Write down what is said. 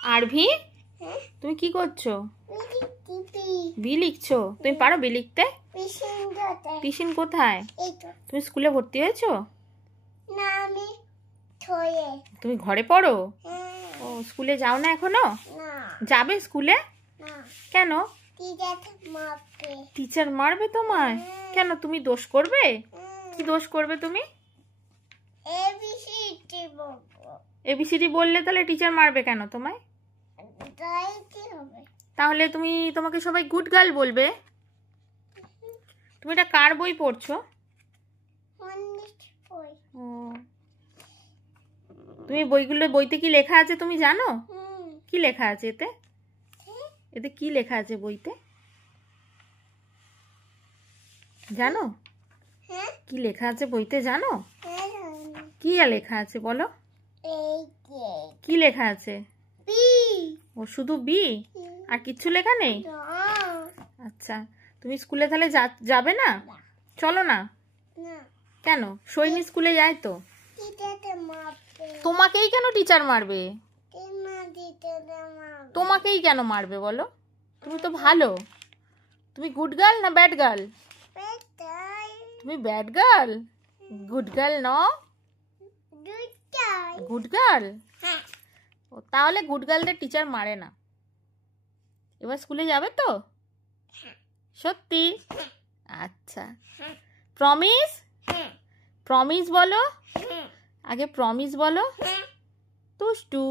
RV, তুমি কি করছো? বি লিখছো? তুমি পারো বি লিখতে? পিসিন কোথায়? তুমি স্কুলে ভর্তি হয়েছো? তুমি ঘরে পড়ো? ও, স্কুলে যাও না এখনো? যাবে স্কুলে? কেন? টিচার মারবে তোমায়? কেন, তুমি দোষ করবে? কি দোষ করবে তুমি? এবিসিডি বললে তাহলে টিচার মারবে কেন তোমায়? তাহলে তোমাকে সবাই গুড গার্ল বলবে। তুমি এটা কার বই পড়ছো? ও, তুমি বইতে কি লেখা আছে তুমি জানো? কি লেখা আছে এতে? এতে কি লেখা আছে বইতে জানো? কি লেখা আছে বইতে জানো? কি লেখা আছে বলো? কি লেখা আছে? ও, শুধু বি? আর কিচ্ছু লেখা নেই? আচ্ছা, তুমি স্কুলে তাহলে যাবে না? চলো না। কেন? সৈনিক স্কুলে যায় তো। তোমাকেই কেন টিচার মারবে? তোমাকেই কেন মারবে বলো? তুমি তো ভালো। তুমি গুড গার্ল না ব্যাড গার্ল? তুমি ব্যাড গার্ল, গুড গার্ল নও? Good girl. তাহলে গুড গার্লদের টিচার মারে না। এবার স্কুলে যাবে তো? সত্যি? আচ্ছা, প্রমিস? প্রমিস বলো আগে, প্রমিস বলো। দুষ্টু।